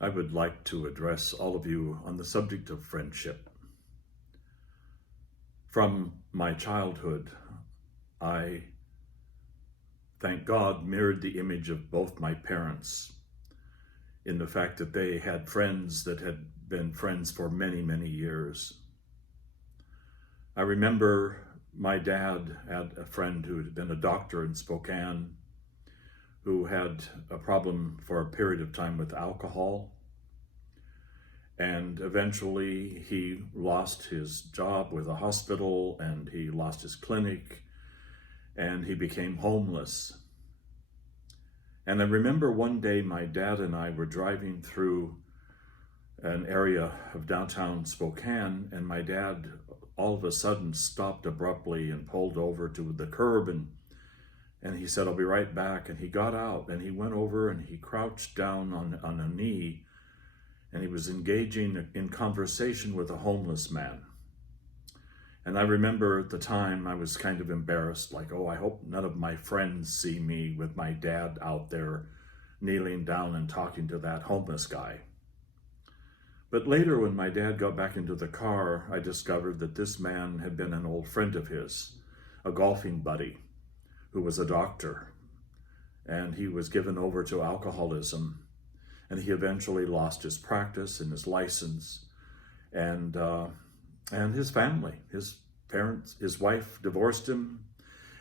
I would like to address all of you on the subject of friendship. From my childhood, I, thank God, mirrored the image of both my parents in the fact that they had friends that had been friends for many, many years. I remember my dad had a friend who had been a doctor in Spokane who had a problem for a period of time with alcohol. And eventually he lost his job with a hospital and he lost his clinic and he became homeless. And I remember one day my dad and I were driving through an area of downtown Spokane, and my dad all of a sudden stopped abruptly and pulled over to the curb and he said, "I'll be right back." And he got out and he went over and he crouched down on a knee and he was engaging in conversation with a homeless man. And I remember at the time I was kind of embarrassed, like, oh, I hope none of my friends see me with my dad out there kneeling down and talking to that homeless guy. But later when my dad got back into the car, I discovered that this man had been an old friend of his, a golfing buddy who was a doctor, and he was given over to alcoholism, and he eventually lost his practice and his license, and his family, his parents, his wife divorced him,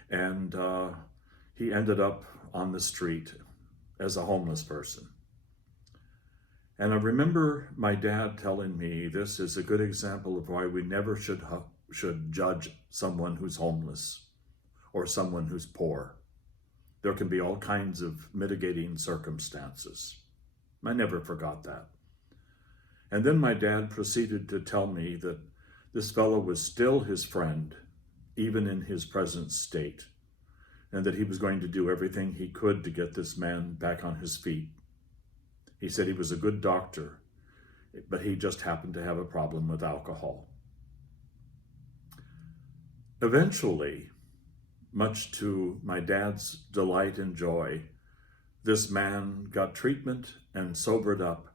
and he ended up on the street as a homeless person. And I remember my dad telling me this is a good example of why we never should judge someone who's homeless or someone who's poor. There can be all kinds of mitigating circumstances. I never forgot that. And then my dad proceeded to tell me that this fellow was still his friend, even in his present state, and that he was going to do everything he could to get this man back on his feet. He said he was a good doctor, but he just happened to have a problem with alcohol. Eventually, much to my dad's delight and joy, this man got treatment and sobered up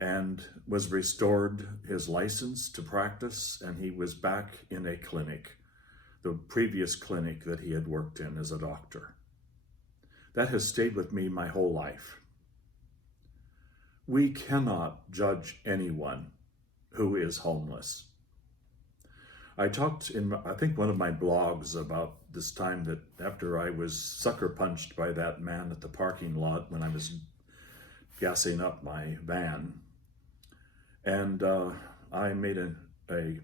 and was restored his license to practice, and he was back in a clinic, the previous clinic that he had worked in as a doctor. That has stayed with me my whole life. We cannot judge anyone who is homeless. I talked in, I think, one of my blogs about this time that after I was sucker punched by that man at the parking lot when I was gassing up my van. And I made a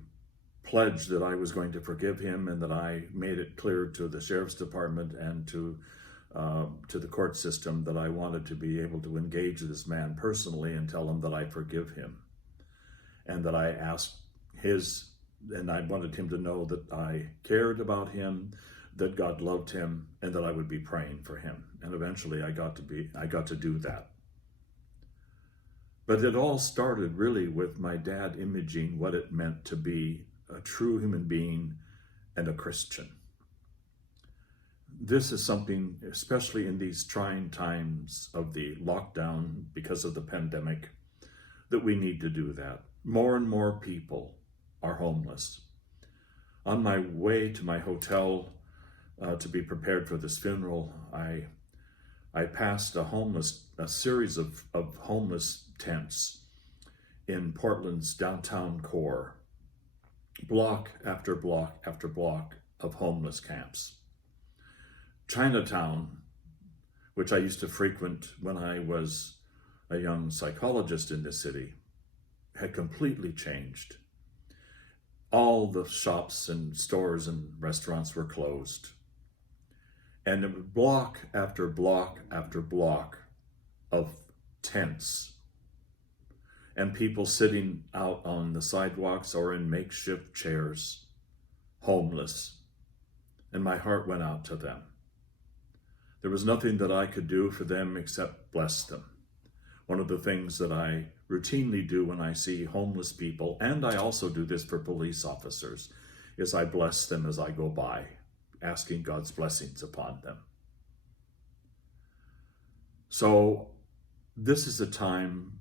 pledge that I was going to forgive him and that I made it clear to the sheriff's department and to the court system that I wanted to be able to engage this man personally and tell him that I forgive him. And that I asked and I wanted him to know that I cared about him, that God loved him, and that I would be praying for him. And eventually I got to do that. But it all started really with my dad imaging what it meant to be a true human being and a Christian. This is something, especially in these trying times of the lockdown because of the pandemic, that we need to do that. More and more people are homeless. On my way to my hotel to be prepared for this funeral, I passed a series of homeless tents in Portland's downtown core, block after block after block of homeless camps. Chinatown, which I used to frequent when I was a young psychologist in the city, had completely changed. All the shops and stores and restaurants were closed. And it was block after block after block of tents and people sitting out on the sidewalks or in makeshift chairs, homeless. And my heart went out to them. There was nothing that I could do for them except bless them. One of the things that I routinely do when I see homeless people, and I also do this for police officers, is I bless them as I go by, asking God's blessings upon them. So this is a time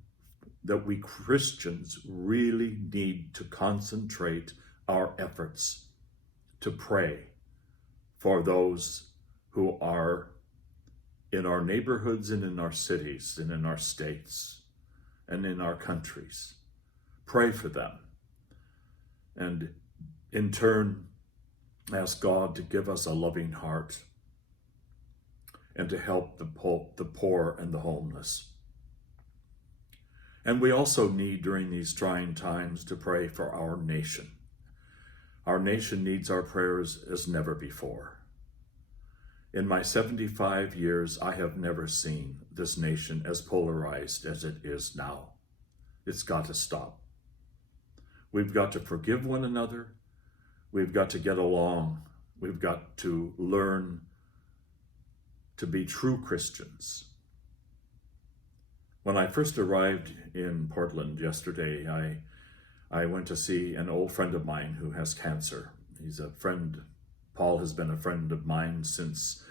that we Christians really need to concentrate our efforts to pray for those who are in our neighborhoods and in our cities and in our states and in our countries. Pray for them. And in turn, ask God to give us a loving heart and to help the poor and the homeless. And we also need, during these trying times, to pray for our nation. Our nation needs our prayers as never before. In my 75 years, I have never seen this nation as polarized as it is now. It's got to stop. We've got to forgive one another. We've got to get along. We've got to learn to be true Christians. When I first arrived in Portland yesterday, I went to see an old friend of mine who has cancer. He's a friend. Paul has been a friend of mine since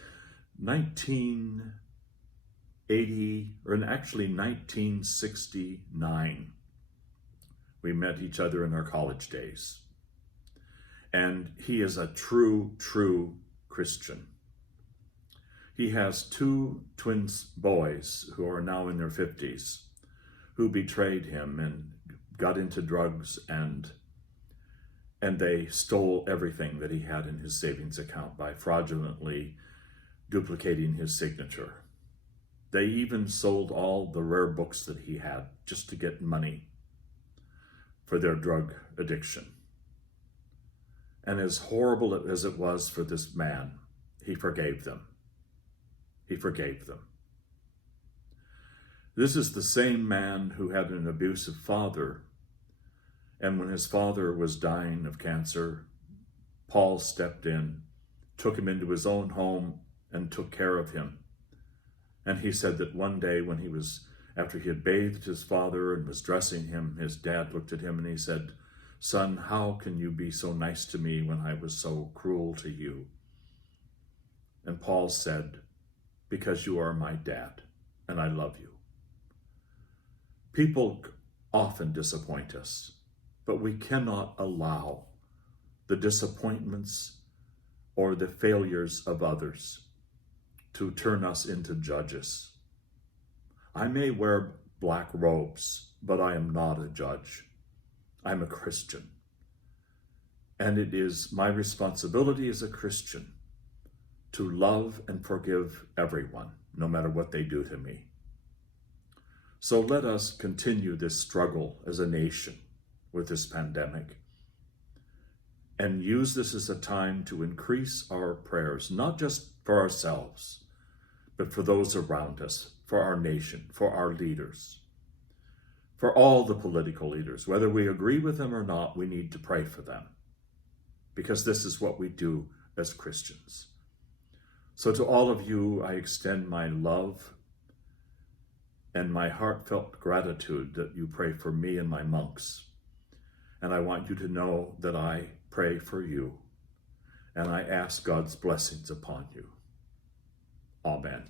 1969. We met each other in our college days. And he is a true Christian. He has two twin boys who are now in their 50s who betrayed him and got into drugs, and they stole everything that he had in his savings account by fraudulently duplicating his signature. They even sold all the rare books that he had just to get money for their drug addiction. And as horrible as it was for this man, he forgave them. He forgave them. This is the same man who had an abusive father, and when his father was dying of cancer, Paul stepped in, took him into his own home, and took care of him. And he said that one day when after he had bathed his father and was dressing him, his dad looked at him and he said, "Son, how can you be so nice to me when I was so cruel to you?" And Paul said, "Because you are my dad, and I love you." People often disappoint us, but we cannot allow the disappointments or the failures of others to turn us into judges. I may wear black robes, but I am not a judge. I'm a Christian. And it is my responsibility as a Christian to love and forgive everyone, no matter what they do to me. So let us continue this struggle as a nation with this pandemic and use this as a time to increase our prayers, not just for ourselves, but for those around us, for our nation, for our leaders, for all the political leaders. Whether we agree with them or not, we need to pray for them, because this is what we do as Christians. So to all of you, I extend my love and my heartfelt gratitude that you pray for me and my monks. And I want you to know that I pray for you, and I ask God's blessings upon you. Amen.